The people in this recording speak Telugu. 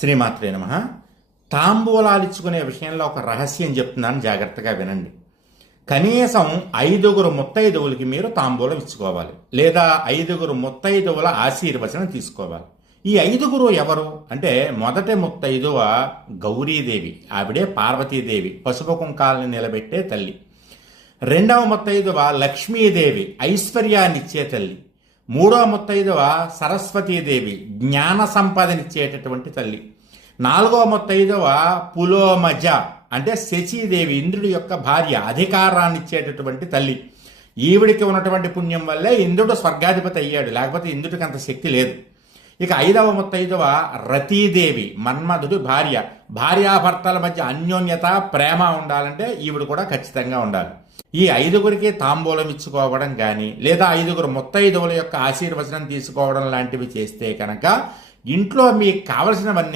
శ్రీమాత్రే నమః. తాంబూలాలు ఇచ్చుకునే విషయంలో ఒక రహస్యం చెప్తున్నాను, జాగ్రత్తగా వినండి. కనీసం 5 ముత్తైదువులకి మీరు తాంబూలం ఇచ్చుకోవాలి, లేదా 5 ముత్తైదువుల ఆశీర్వచనం తీసుకోవాలి. ఈ 5 ఎవరు అంటే, మొదటి ముత్తైదువ గౌరీదేవి, ఆవిడే పార్వతీదేవి, పసుపు కుంకాలను నిలబెట్టే తల్లి. రెండవ ముత్తైదువ లక్ష్మీదేవి, ఐశ్వర్యాన్నిచ్చే తల్లి. మూడవ ముత్తైదువ సరస్వతీదేవి, జ్ఞాన సంపదనిచ్చేటటువంటి తల్లి. నాలుగవ ముత్తైదువ పులోమజ అంటే శచీదేవి, ఇంద్రుడి యొక్క భార్య, అధికారాన్ని ఇచ్చేటటువంటి తల్లి. ఈవిడికి ఉన్నటువంటి పుణ్యం వల్లే ఇంద్రుడు స్వర్గాధిపతి అయ్యాడు, లేకపోతే ఇంద్రుడికి అంత శక్తి లేదు. ఇక 5వ ముత్తైదువ రతీదేవి, మన్మధుడి భార్య. భార్యాభర్తల మధ్య అన్యోన్యత, ప్రేమ ఉండాలంటే ఈవిడ కూడా ఖచ్చితంగా ఉండాలి. ఈ 5 తాంబూలం ఇచ్చుకోవడం కానీ, లేదా 5 ముత్తైదువుల యొక్క ఆశీర్వచనం తీసుకోవడం లాంటివి చేస్తే కనుక ఇంట్లో మీకు కావలసినవన్నీ